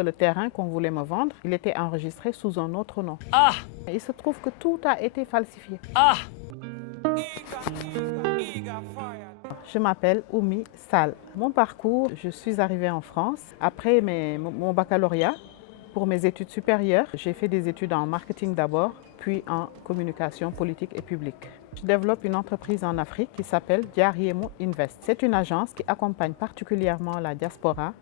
que le terrain qu'on voulait me vendre, il était enregistré sous un autre nom. Il se trouve que tout a été falsifié. Je m'appelle Oumi Sall. Mon parcours, je suis arrivée en France après mon baccalauréat. Pour mes études supérieures, j'ai fait des études en marketing d'abord, puis en communication politique et publique. Je développe une entreprise en Afrique qui s'appelle Diariemu Invest. C'est une agence qui accompagne particulièrement la diaspora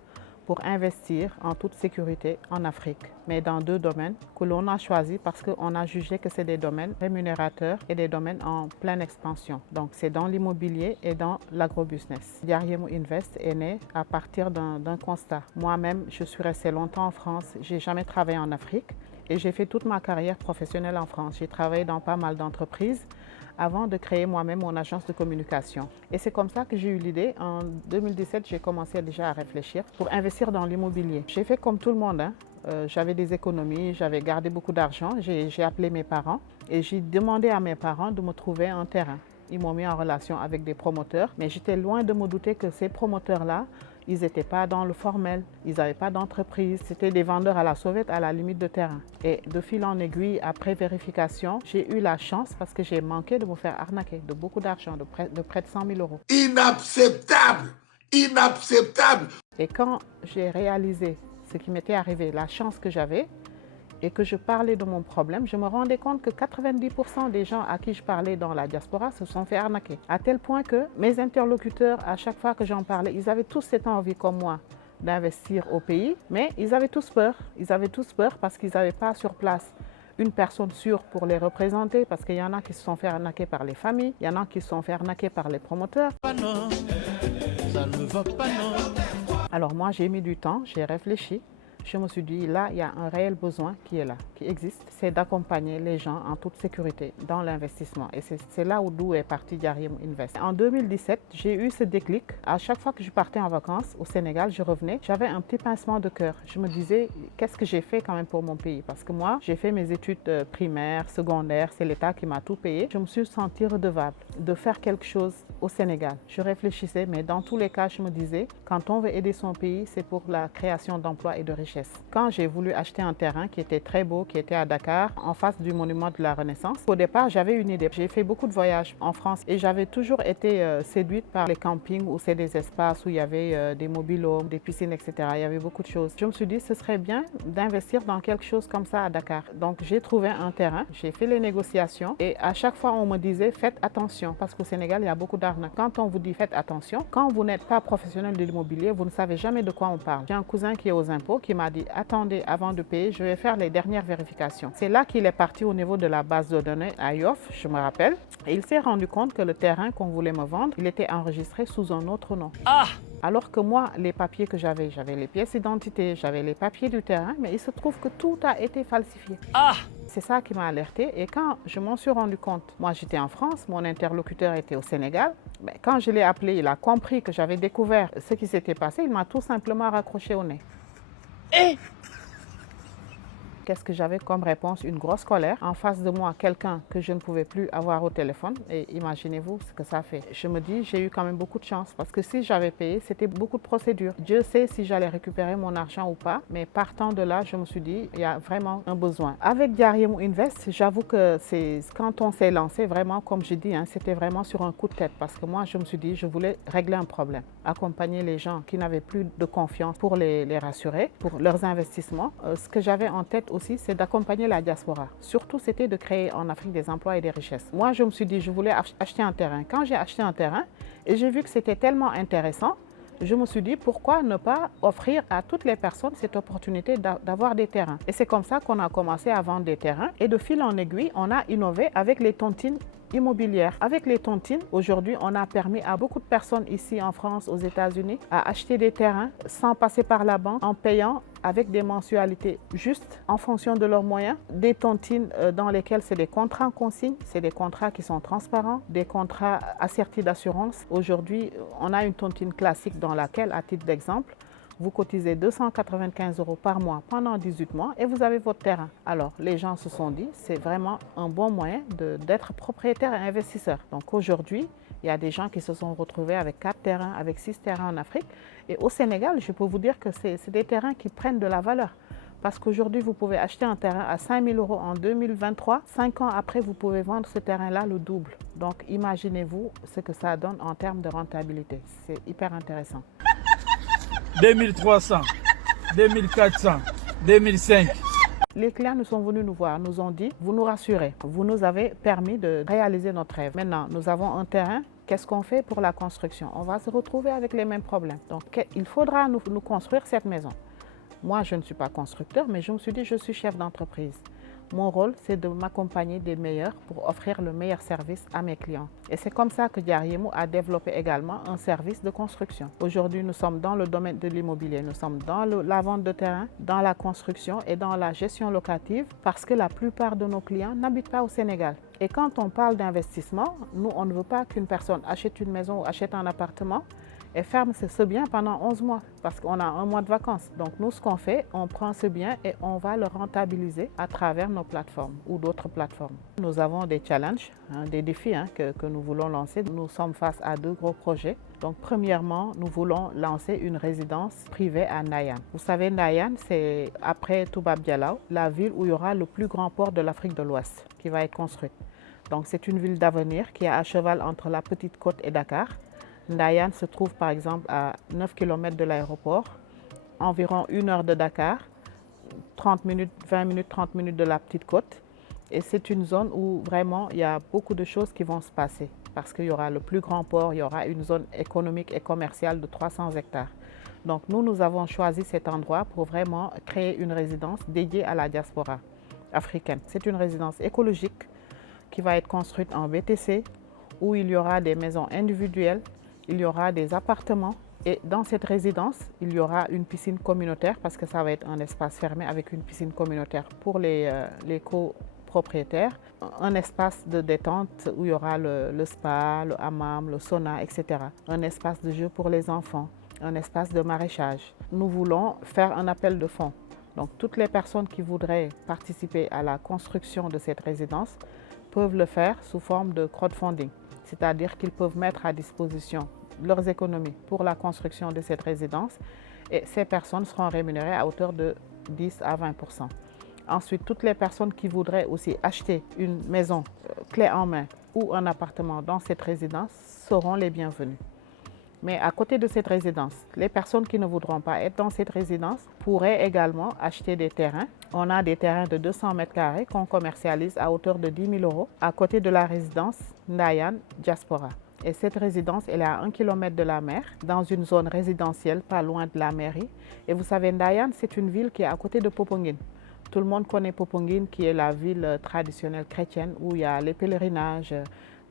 pour investir en toute sécurité en Afrique, mais dans 2 domaines que l'on a choisis parce qu'on a jugé que c'est des domaines rémunérateurs et des domaines en pleine expansion. Donc c'est dans l'immobilier et dans l'agrobusiness. Diariemu Invest est né à partir d'un constat. Moi-même, je suis restée longtemps en France, je n'ai jamais travaillé en Afrique et j'ai fait toute ma carrière professionnelle en France. J'ai travaillé dans pas mal d'entreprises avant de créer moi-même mon agence de communication. Et c'est comme ça que j'ai eu l'idée. En 2017, j'ai commencé déjà à réfléchir pour investir dans l'immobilier. J'ai fait comme tout le monde. J'avais des économies, j'avais gardé beaucoup d'argent. J'ai appelé mes parents et j'ai demandé à mes parents de me trouver un terrain. Ils m'ont mis en relation avec des promoteurs, mais j'étais loin de me douter que ces promoteurs-là, ils n'étaient pas dans le formel, ils n'avaient pas d'entreprise, c'était des vendeurs à la sauvette, à la limite de terrain. Et de fil en aiguille, après vérification, j'ai eu la chance parce que j'ai manqué de me faire arnaquer de beaucoup d'argent, de près de 100 000 euros. Inacceptable! Inacceptable! Et quand j'ai réalisé ce qui m'était arrivé, la chance que j'avais, et que je parlais de mon problème, je me rendais compte que 90% des gens à qui je parlais dans la diaspora se sont fait arnaquer. À tel point que mes interlocuteurs, à chaque fois que j'en parlais, ils avaient tous cette envie comme moi d'investir au pays, mais ils avaient tous peur. Ils avaient tous peur parce qu'ils n'avaient pas sur place une personne sûre pour les représenter, parce qu'il y en a qui se sont fait arnaquer par les familles, il y en a qui se sont fait arnaquer par les promoteurs. Non, ça ne va pas, non. Alors moi, j'ai mis du temps, j'ai réfléchi. Je me suis dit, là, il y a un réel besoin qui est là, qui existe, c'est d'accompagner les gens en toute sécurité dans l'investissement. Et c'est là d'où est parti Diariemu Invest. En 2017, j'ai eu ce déclic. À chaque fois que je partais en vacances au Sénégal, je revenais, j'avais un petit pincement de cœur. Je me disais, qu'est-ce que j'ai fait quand même pour mon pays? Parce que moi, j'ai fait mes études primaires, secondaires, c'est l'État qui m'a tout payé. Je me suis sentie redevable de faire quelque chose au Sénégal. Je réfléchissais, mais dans tous les cas, je me disais, quand on veut aider son pays, c'est pour la création d'emplois et de richesses. Quand j'ai voulu acheter un terrain qui était très beau, qui était à Dakar, en face du monument de la Renaissance, au départ, j'avais une idée. J'ai fait beaucoup de voyages en France et j'avais toujours été séduite par les campings où c'est des espaces où il y avait des mobil-homes, des piscines, etc. Il y avait beaucoup de choses. Je me suis dit, ce serait bien d'investir dans quelque chose comme ça à Dakar. Donc, j'ai trouvé un terrain, j'ai fait les négociations et à chaque fois, on me disait, faites attention parce qu'au Sénégal, il y a beaucoup d'arnaques. Quand on vous dit, faites attention, quand vous n'êtes pas professionnel de l'immobilier, vous ne savez jamais de quoi on parle. J'ai un cousin qui est aux impôts qui m'a dit, attendez, avant de payer, je vais faire les dernières vérifications. C'est là qu'il est parti au niveau de la base de données à Yoff, je me rappelle. Et il s'est rendu compte que le terrain qu'on voulait me vendre, il était enregistré sous un autre nom. Alors que moi, les papiers que j'avais les pièces d'identité, j'avais les papiers du terrain, mais il se trouve que tout a été falsifié. C'est ça qui m'a alertée. Et quand je m'en suis rendu compte, moi j'étais en France, mon interlocuteur était au Sénégal. Mais quand je l'ai appelé, il a compris que j'avais découvert ce qui s'était passé, il m'a tout simplement raccroché au nez. Qu'est-ce que j'avais comme réponse? Une grosse colère. En face de moi, quelqu'un que je ne pouvais plus avoir au téléphone. Et imaginez-vous ce que ça fait. Je me dis, j'ai eu quand même beaucoup de chance. Parce que si j'avais payé, c'était beaucoup de procédures. Dieu sait si j'allais récupérer mon argent ou pas. Mais partant de là, je me suis dit, il y a vraiment un besoin. Avec Diariemu Invest, j'avoue que quand on s'est lancé, vraiment, comme je dis, c'était vraiment sur un coup de tête. Parce que moi, je me suis dit, je voulais régler un problème. Accompagner les gens qui n'avaient plus de confiance pour les rassurer, pour leurs investissements. Ce que j'avais en tête aussi, c'est d'accompagner la diaspora. Surtout, c'était de créer en Afrique des emplois et des richesses. Moi, je me suis dit, je voulais acheter un terrain. Quand j'ai acheté un terrain et j'ai vu que c'était tellement intéressant, je me suis dit, pourquoi ne pas offrir à toutes les personnes cette opportunité d'avoir des terrains? Et c'est comme ça qu'on a commencé à vendre des terrains. Et de fil en aiguille, on a innové avec les tontines immobilières. Avec les tontines, aujourd'hui, on a permis à beaucoup de personnes ici en France, aux États-Unis, à acheter des terrains sans passer par la banque, en payant avec des mensualités justes en fonction de leurs moyens. Des tontines dans lesquelles c'est des contrats en consigne, c'est des contrats qui sont transparents, des contrats assertis d'assurance. Aujourd'hui, on a une tontine classique dans laquelle, à titre d'exemple, vous cotisez 295 € par mois pendant 18 mois et vous avez votre terrain. Alors, les gens se sont dit, c'est vraiment un bon moyen d'être propriétaire et investisseur. Donc aujourd'hui, Il y a des gens qui se sont retrouvés avec 4 terrains, avec 6 terrains en Afrique. Et au Sénégal, je peux vous dire que c'est des terrains qui prennent de la valeur. Parce qu'aujourd'hui, vous pouvez acheter un terrain à 5 000 € en 2023. 5 ans après, vous pouvez vendre ce terrain-là le double. Donc, imaginez-vous ce que ça donne en termes de rentabilité. C'est hyper intéressant. 2300, 2400, 2005. Les clients nous sont venus nous voir, nous ont dit, vous nous rassurez, vous nous avez permis de réaliser notre rêve. Maintenant, nous avons un terrain, qu'est-ce qu'on fait pour la construction? On va se retrouver avec les mêmes problèmes. Donc, il faudra nous construire cette maison. Moi, je ne suis pas constructeur, mais je me suis dit, je suis chef d'entreprise. Mon rôle, c'est de m'accompagner des meilleurs pour offrir le meilleur service à mes clients. Et c'est comme ça que Diariemou a développé également un service de construction. Aujourd'hui, nous sommes dans le domaine de l'immobilier. Nous sommes dans la vente de terrain, dans la construction et dans la gestion locative parce que la plupart de nos clients n'habitent pas au Sénégal. Et quand on parle d'investissement, nous, on ne veut pas qu'une personne achète une maison ou achète un appartement et ferme ce bien pendant 11 mois parce qu'on a un mois de vacances. Donc nous, ce qu'on fait, on prend ce bien et on va le rentabiliser à travers nos plateformes ou d'autres plateformes. Nous avons des challenges, des défis que nous voulons lancer. Nous sommes face à 2 gros projets. Donc premièrement, nous voulons lancer une résidence privée à Ndayane. Vous savez, Ndayane, c'est après Toubab Dialaw, la ville où il y aura le plus grand port de l'Afrique de l'Ouest qui va être construite. Donc c'est une ville d'avenir qui est à cheval entre la Petite Côte et Dakar. Ndayane se trouve par exemple à 9 km de l'aéroport, environ 1 heure de Dakar, 30 minutes, 20 minutes, 30 minutes de la Petite Côte. Et c'est une zone où vraiment il y a beaucoup de choses qui vont se passer parce qu'il y aura le plus grand port, il y aura une zone économique et commerciale de 300 hectares. Donc nous avons choisi cet endroit pour vraiment créer une résidence dédiée à la diaspora africaine. C'est une résidence écologique qui va être construite en BTC où il y aura des maisons individuelles. Il y aura des appartements et dans cette résidence, il y aura une piscine communautaire parce que ça va être un espace fermé avec une piscine communautaire pour les copropriétaires. Un espace de détente où il y aura le spa, le hammam, le sauna, etc. Un espace de jeu pour les enfants, un espace de maraîchage. Nous voulons faire un appel de fonds. Donc toutes les personnes qui voudraient participer à la construction de cette résidence peuvent le faire sous forme de crowdfunding. C'est-à-dire qu'ils peuvent mettre à disposition leurs économies pour la construction de cette résidence et ces personnes seront rémunérées à hauteur de 10 à 20%. Ensuite, toutes les personnes qui voudraient aussi acheter une maison clé en main ou un appartement dans cette résidence seront les bienvenus. Mais à côté de cette résidence, les personnes qui ne voudront pas être dans cette résidence pourraient également acheter des terrains. On a des terrains de 200 mètres carrés qu'on commercialise à hauteur de 10 000 € à côté de la résidence Ndayane Diaspora. Et cette résidence, elle est à 1 km de la mer, dans une zone résidentielle, pas loin de la mairie. Et vous savez, Ndayane, c'est une ville qui est à côté de Popenguine. Tout le monde connaît Popenguine, qui est la ville traditionnelle chrétienne où il y a les pèlerinages,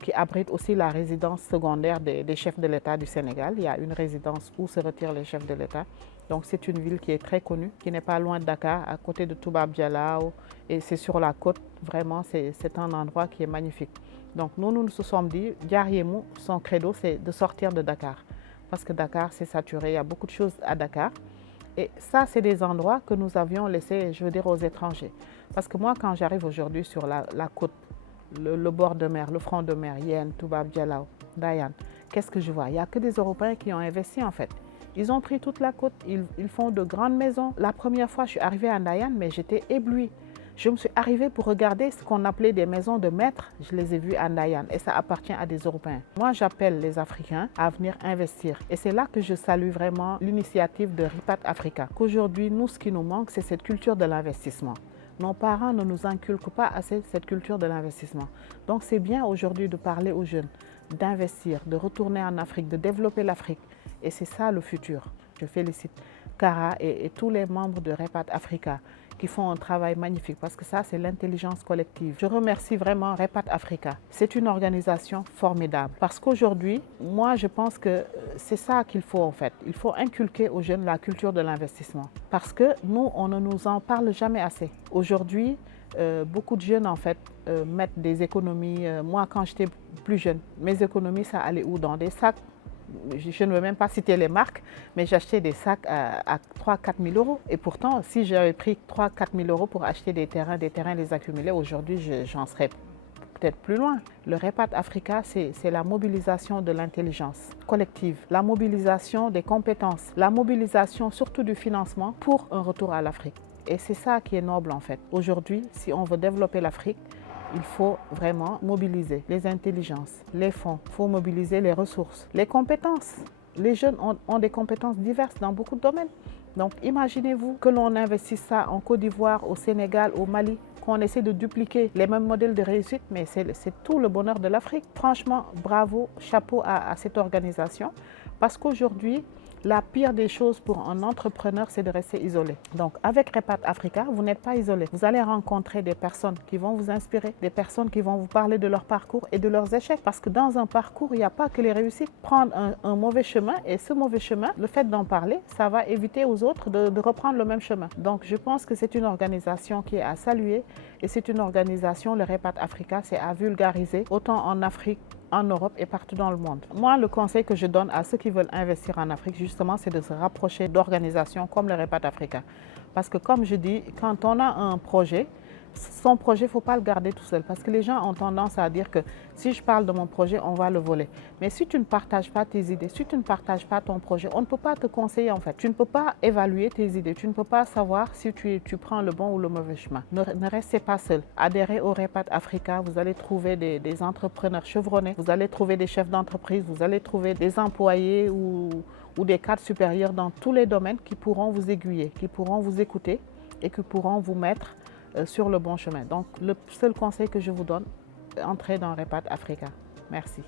qui abrite aussi la résidence secondaire des chefs de l'État du Sénégal. Il y a une résidence où se retirent les chefs de l'État. Donc c'est une ville qui est très connue, qui n'est pas loin de Dakar, à côté de Toubab Dialaw. Et c'est sur la côte, vraiment, c'est un endroit qui est magnifique. Donc nous nous sommes dit, Diariemou, son credo, c'est de sortir de Dakar. Parce que Dakar, c'est saturé, il y a beaucoup de choses à Dakar. Et ça, c'est des endroits que nous avions laissés, je veux dire, aux étrangers. Parce que moi, quand j'arrive aujourd'hui sur la côte, le bord de mer, le front de mer, Yen, Toubab Dialaw, Ndayane, qu'est-ce que je vois? Il n'y a que des Européens qui ont investi en fait. Ils ont pris toute la côte, ils font de grandes maisons. La première fois, je suis arrivée à Ndayane, mais j'étais éblouie. Je me suis arrivée pour regarder ce qu'on appelait des maisons de maîtres. Je les ai vues à Ndayane et ça appartient à des Européens. Moi, j'appelle les Africains à venir investir. Et c'est là que je salue vraiment l'initiative de Ripat Africa. Qu'aujourd'hui, nous, ce qui nous manque, c'est cette culture de l'investissement. Nos parents ne nous inculquent pas assez cette culture de l'investissement. Donc c'est bien aujourd'hui de parler aux jeunes, d'investir, de retourner en Afrique, de développer l'Afrique. Et c'est ça le futur. Je félicite Kara et tous les membres de Ripat Africa qui font un travail magnifique parce que ça, c'est l'intelligence collective. Je remercie vraiment Ripat Africa. C'est une organisation formidable parce qu'aujourd'hui, moi, je pense que c'est ça qu'il faut en fait. Il faut inculquer aux jeunes la culture de l'investissement parce que nous, on ne nous en parle jamais assez. Aujourd'hui, beaucoup de jeunes en fait mettent des économies. Moi, quand j'étais plus jeune, mes économies, ça allait où? Dans des sacs. Je ne veux même pas citer les marques, mais j'achetais des sacs à 3 000 à 4 000 €. Et pourtant, si j'avais pris 3 000 à 4 000 € pour acheter des terrains les accumuler, aujourd'hui, j'en serais peut-être plus loin. Le Repat Africa, c'est la mobilisation de l'intelligence collective, la mobilisation des compétences, la mobilisation surtout du financement pour un retour à l'Afrique. Et c'est ça qui est noble en fait. Aujourd'hui, si on veut développer l'Afrique, il faut vraiment mobiliser les intelligences, les fonds, il faut mobiliser les ressources, les compétences. Les jeunes ont des compétences diverses dans beaucoup de domaines. Donc imaginez-vous que l'on investisse ça en Côte d'Ivoire, au Sénégal, au Mali, qu'on essaie de dupliquer les mêmes modèles de réussite, mais c'est tout le bonheur de l'Afrique. Franchement, bravo, chapeau à cette organisation, parce qu'aujourd'hui, la pire des choses pour un entrepreneur, c'est de rester isolé. Donc avec Repat Africa, vous n'êtes pas isolé. Vous allez rencontrer des personnes qui vont vous inspirer, des personnes qui vont vous parler de leur parcours et de leurs échecs. Parce que dans un parcours, il n'y a pas que les réussites. Prendre un mauvais chemin, et ce mauvais chemin, le fait d'en parler, ça va éviter aux autres de reprendre le même chemin. Donc je pense que c'est une organisation qui est à saluer, et c'est une organisation, le Repat Africa, c'est à vulgariser, autant en Afrique, en Europe et partout dans le monde. Moi, le conseil que je donne à ceux qui veulent investir en Afrique, justement, c'est de se rapprocher d'organisations comme le Repat Africa. Parce que comme je dis, quand on a un projet, son projet, il ne faut pas le garder tout seul. Parce que les gens ont tendance à dire que si je parle de mon projet, on va le voler. Mais si tu ne partages pas tes idées, si tu ne partages pas ton projet, on ne peut pas te conseiller en fait. Tu ne peux pas évaluer tes idées. Tu ne peux pas savoir si tu prends le bon ou le mauvais chemin. Ne restez pas seul. Adhérez au Repat Africa. Vous allez trouver des entrepreneurs chevronnés. Vous allez trouver des chefs d'entreprise. Vous allez trouver des employés ou des cadres supérieurs dans tous les domaines qui pourront vous aiguiller, qui pourront vous écouter et qui pourront vous mettre sur le bon chemin. Donc, le seul conseil que je vous donne, entrez dans Repat Africa. Merci.